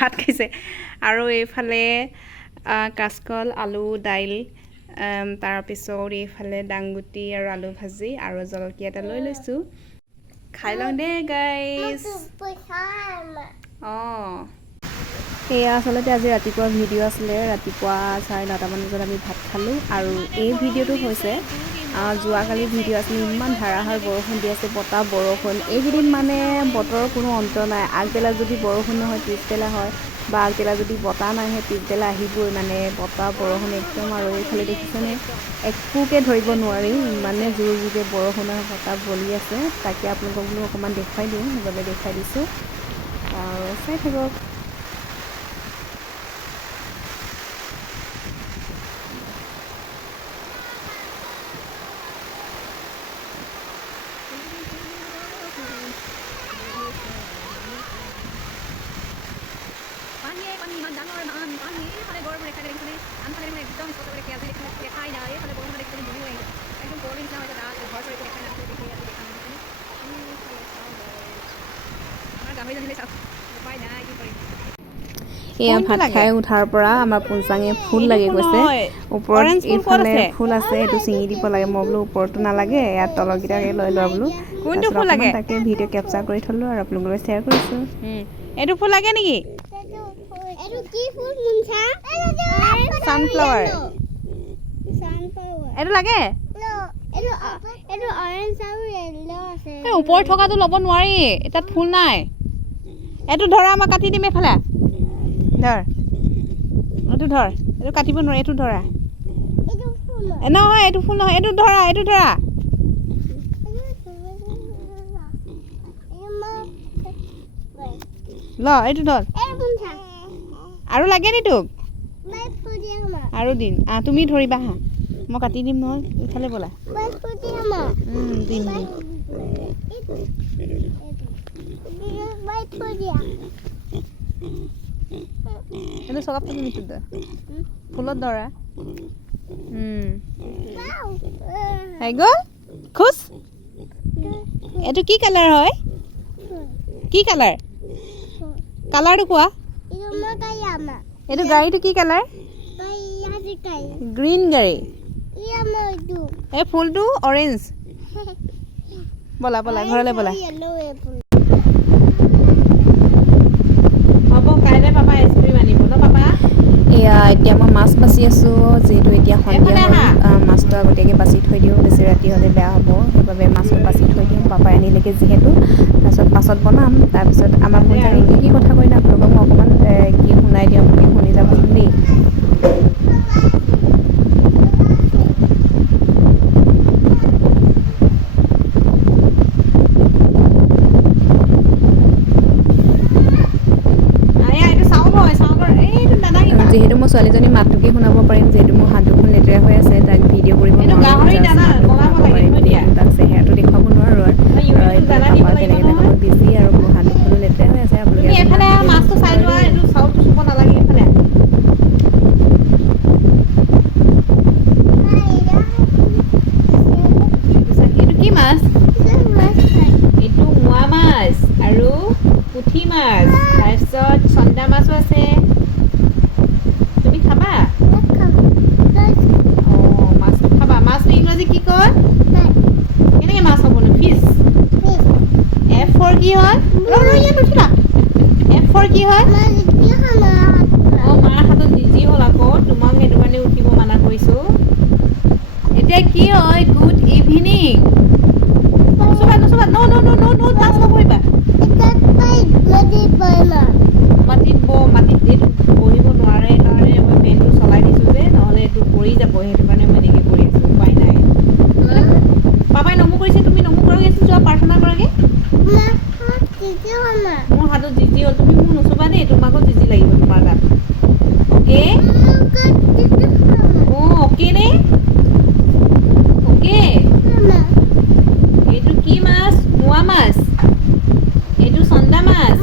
ভাত খাইছে আৰু এইফালে কাচকল আলু দাইল তাৰপিছত এইফালে দাংগুটি আৰু আলু ভাজি আৰু জলকীয়া এটা লৈ লৈছোঁ খাই লওঁ দেই গাইজ এয়া আচলতে আজি ৰাতিপুৱা ভিডিঅ' আছিলে ৰাতিপুৱা 9:30মান বজাত আমি ভাত খালোঁ আৰু এই ভিডিঅ'টো হৈছে যোৱাকালি ভিডিঅ' আছিলে ইমান ধাৰাসাৰ বৰষুণ দি আছে বতাহ বৰষুণ এইকেইদিন মানে বতৰৰ কোনো অন্ত নাই আগবেলা যদি বৰষুণ নহয় পিছবেলা হয় বা আগবেলা যদি বতাহ নাহে পিছবেলা আহিবই মানে বতাহ বৰষুণ একদম আৰু এইফালে দেখিছেনে একোকে ধৰিব নোৱাৰি ইমানে জোৰ জোৰকৈ বৰষুণৰ বতাহ বলি আছে তাকে আপোনালোকক বোলো অকণমান দেখুৱাই দিওঁ সেইবাবে দেখুৱাই দিছোঁ আৰু চাই থাকক এয়া ভাত খাই উঠাৰ পৰা আমাৰ পুঞ্চাঙে ফুল লাগি গৈছে ওপৰত এইফালে ফুল আছে এইটো ছিঙি দিব লাগে মই বোলো ওপৰতো নালাগে ইয়াত তলৰকেইটাকে লৈ লোৱা বোলো কোনটো ফুল লাগে তাকে ভিডিঅ' কেপচাৰ কৰি থ'লোঁ আৰু আপোনালোকলৈ শ্বেয়াৰ কৰিছোঁ এইটো ফুল লাগে নেকি এইটো কি ফুল মুঞ্চা সানফ্লাৱাৰ এইটো লাগে এইটো অৰেঞ্জ আৰু য়েল্লো আছে ওপৰত থকাটো ল'ব নোৱাৰি তাত ফুল নাই এইটো ধৰা মই কাটি দিম এইফালে ধৰ এইটো ধৰ এইটো কাটিব নোৱাৰি এইটো ধৰা নহয় এইটো ফুল নহয় এইটো ধৰা ল এইটো ধৰ আৰু লাগে নি তোক আৰু দিম তুমি ধৰিবা হা মই কাটি দিম নহয় ইফালে ব'লা দিম এইটো চকাপ তুমি ফুলত ধৰা হৈ গ'ল খুচ এইটো কি কালাৰ হয় কি কালাৰ কালাৰটো কোৱা এইটো গাড়ীটো কি কালাৰ গ্ৰীণ গাড়ী এই ফুলটো অৰেঞ্জ ব'লা ব'লা ঘৰলৈ ব'লা হ'ব কাইলৈ পাপা আইচক্ৰীম আনিব ন পাপা এয়া এতিয়া মই মাছ বাচি আছোঁ যিহেতু এতিয়া সন্ধিয়া মাছটো আগতীয়াকৈ বাচি থৈ দিওঁ বেছি ৰাতি হ'লে বেয়া হ'ব সেইবাবে মাছটো বাচি থৈ দিওঁ পাপাই আনিলেগৈ যিহেতু তাৰপিছত পাছত বনাম তাৰপিছত আমাৰ পুঞ্চাঙে কি কথা কয় না আপোনালোকক মই অকণমান কি শুনাই দিওঁ আপুনি শুনি যাবচোন দেই যিহেতু মই ছোৱালীজনী মাতটোকে শুনাব পাৰিম যিহেতু মোৰ হাত দুখন লেতেৰা হৈ আছে তাক ভিডিঅ' কৰিব নোৱাৰোঁ তাক চেহেৰাটো দেখুৱাব নোৱাৰোঁ আৰু পাপা বেলেগ এটা কামত বিজি আৰু মোৰ হাত দুখনো লেতেৰা হৈ আছে আপোনালোকে এইটো কি মাছ এইটো মোৱা মাছ আৰু পুঠি মাছ তাৰপিছত চন্দা মাছো আছে খাবা মাছটো খাবা মাছটো ইংৰাজী কি কয় কেনেকৈ মাছ হ'বনো ফিছ এফ ফৰ কি হয় এফ ফৰ কি হয় মাৰ হাতত জিজি হ'ল আকৌ তোমাক সেইটো কাৰণে উঠিব মানা কৰিছোঁ এতিয়া কি হয় গুড ইভিনিং নোচোবা টাচ নকৰিবা মাটিত এইটো বহিব নোৱাৰে কাৰণে মই ফেনটো চলাই দিছোঁ যে নহ'লে এইটো পৰি যাব সেইটো কাৰণে মই এনেকৈ কৰি আছোঁ উপায় নাই পাপাই নমু কৰিছে তুমি নমু কৰাগৈ যোৱা প্ৰাৰ্থনা কৰাগৈ মোৰ হাতত জিজি হ'ল তুমি মোক নুচুবা দেই তোমাকো জিজি লাগিব তোমাৰ গাত অ'কে অ'কে নে অ'কে এইটো কি মাছ মোৱা মাছ এইটো চন্দা মাছ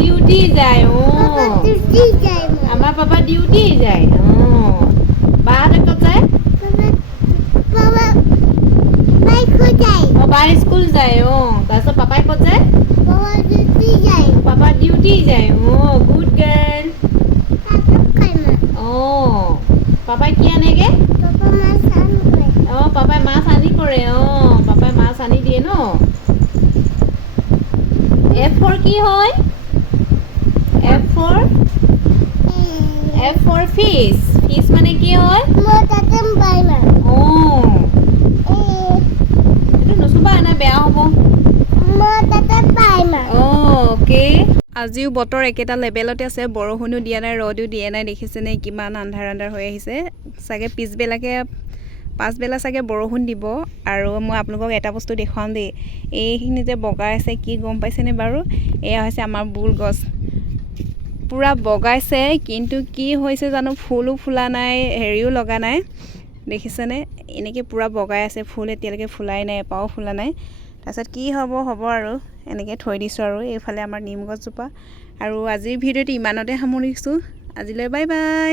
ডিউটি যায় আমাৰ পাপা ডিউটি যায় বাহঁতে ক'ত যায় বাই স্কুল যায় তাৰপিছত পাপাই ক'ত যায় পাপা ডিউটি যায় গুড গাৰ্ল পাপাই কি আনেগে পাপাই মাছ আনি কৰে পাপাই মাছ আনি দিয়ে ন F for কি হয় F for fish fish মানে কি হয় এইটো নুচুবা নাই বেয়া হ'ব অ'কে আজিও বতৰ একেটা লেভেলতে আছে বৰষুণো দিয়া নাই ৰ'দো দিয়া নাই দেখিছেনে কিমান আন্ধাৰ হৈ আহিছে চাগে পাছবেলা চাগে বৰষুণ দিব আৰু মই আপোনালোকক এটা বস্তু দেখুৱাম দেই এইখিনি যে বগাইছে কি গম পাইছেনে বাৰু এয়া হৈছে আমাৰ বুল গছ পুৰা বগাইছে কিন্তু কি হৈছে জানো ফুলো ফুলা নাই হেৰিও লগা নাই দেখিছেনে এনেকৈ পুৰা বগাই আছে ফুল এতিয়ালৈকে ফুলাই নাই এপাও ফুলা নাই তাৰপিছত কি হ'ব আৰু এনেকৈ থৈ দিছোঁ আৰু এইফালে আমাৰ নিম গছজোপা আৰু আজিৰ ভিডিঅ'টো ইমানতে সামৰিছোঁ আজিলৈ বাই বাই